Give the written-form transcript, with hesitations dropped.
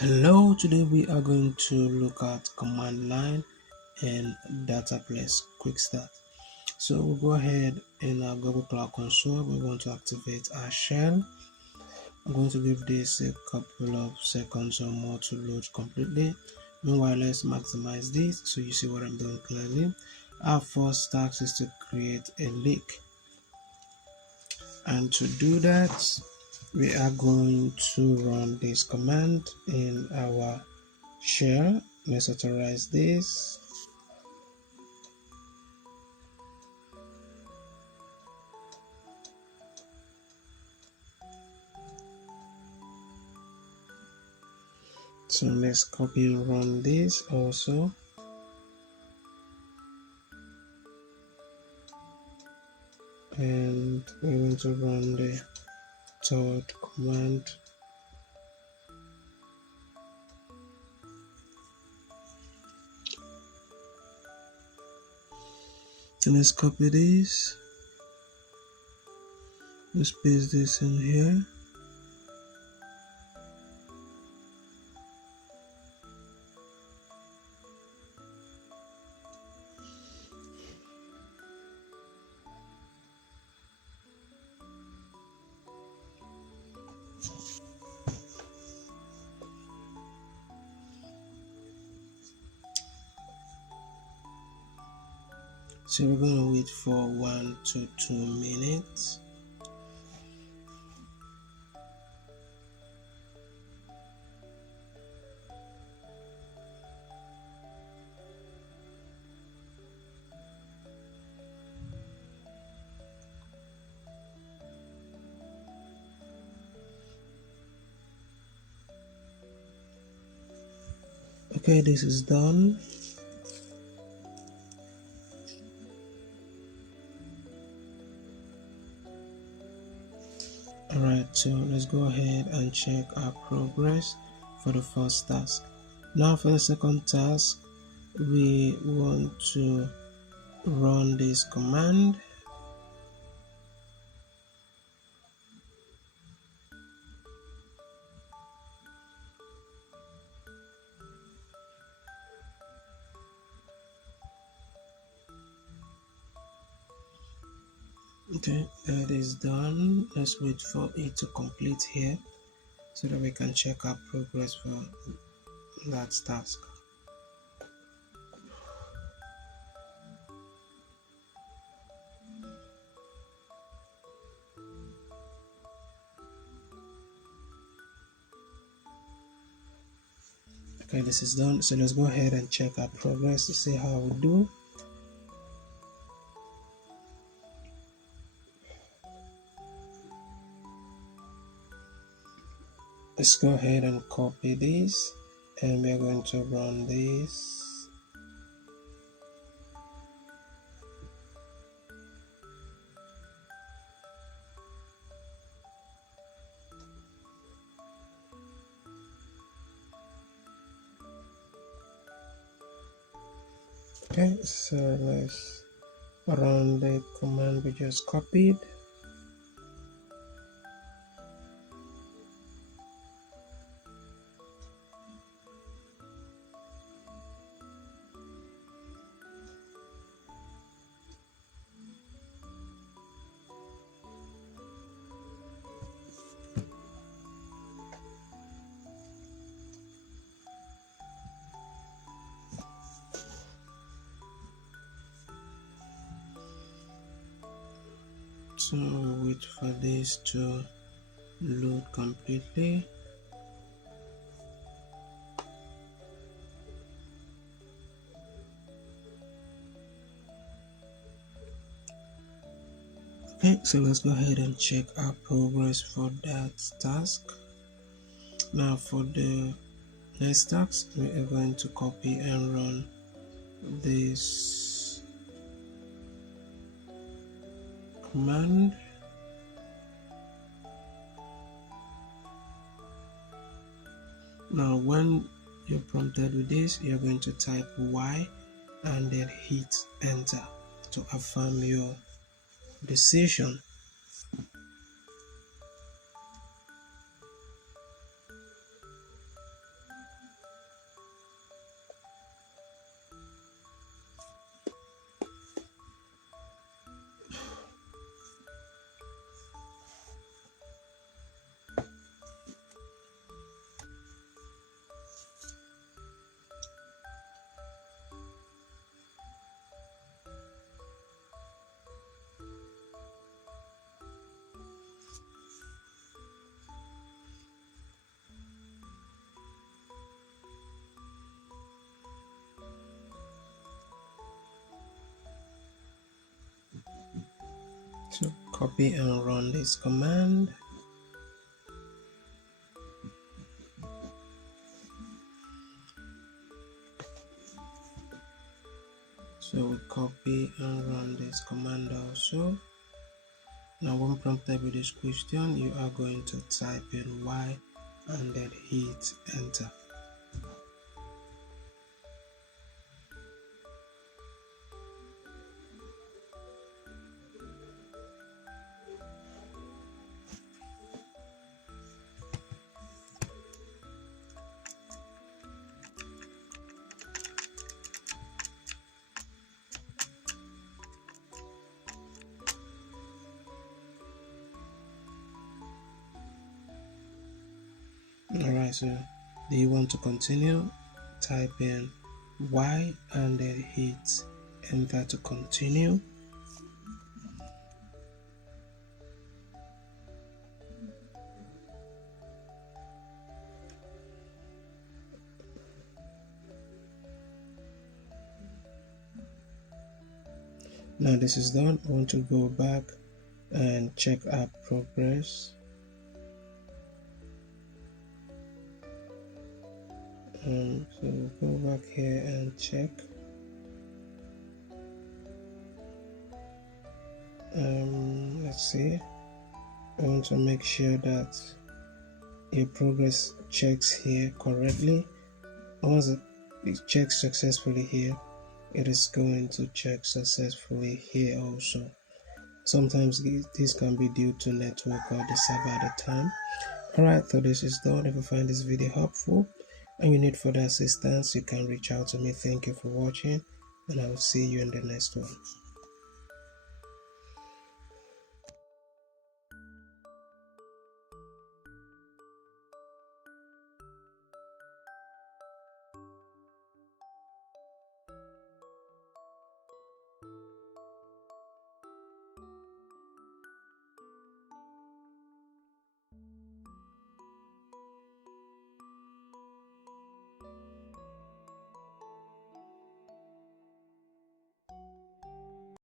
Hello, today we are going to look at command line and Dataplex quick start. So we'll go ahead in our Google Cloud Console. We want to activate our shell. I'm going to give this a couple of seconds or more to load completely. Meanwhile, let's maximize this so you see what I'm doing clearly. Our first task is to create a leak, and to do that we are going to run this command in our shell. Let's authorize this. So let's copy and run this also. And we want to run the third command. So let's copy this. Let's paste this in here. So we're going to wait for 1 to 2 minutes. Okay, this is done. Alright, so let's go ahead and check our progress for the first task. Now for the second task, we want to run this command. Okay, that is done. Let's wait for it to complete here so that we can check our progress for that task. Okay, this is done. So let's go ahead and check our progress to see how we do. Let's go ahead and copy this, and we're going to run this. Okay, so let's run the command we just copied. So wait for this to load completely. Okay, so let's go ahead and check our progress for that task. Now for the next task, we are going to copy and run this command. Now when you're prompted with this, you're going to type Y and then hit enter to affirm your decision. copy and run this command. So we copy and run this command also. Now when prompted with this question, you are going to type in Y and then hit enter. Alright, so do you want to continue? Type in Y and then hit enter to continue. Now this is done. I want to go back and check our progress. So go back here and check. Let's see. I want to make sure that your progress checks here correctly. Once it checks successfully here, it is going to check successfully here also. Sometimes this can be due to network or the server at the time. Alright, so this is done. If you find this video helpful and you need further assistance, you can reach out to me. Thank you for watching, and I will see you in the next one.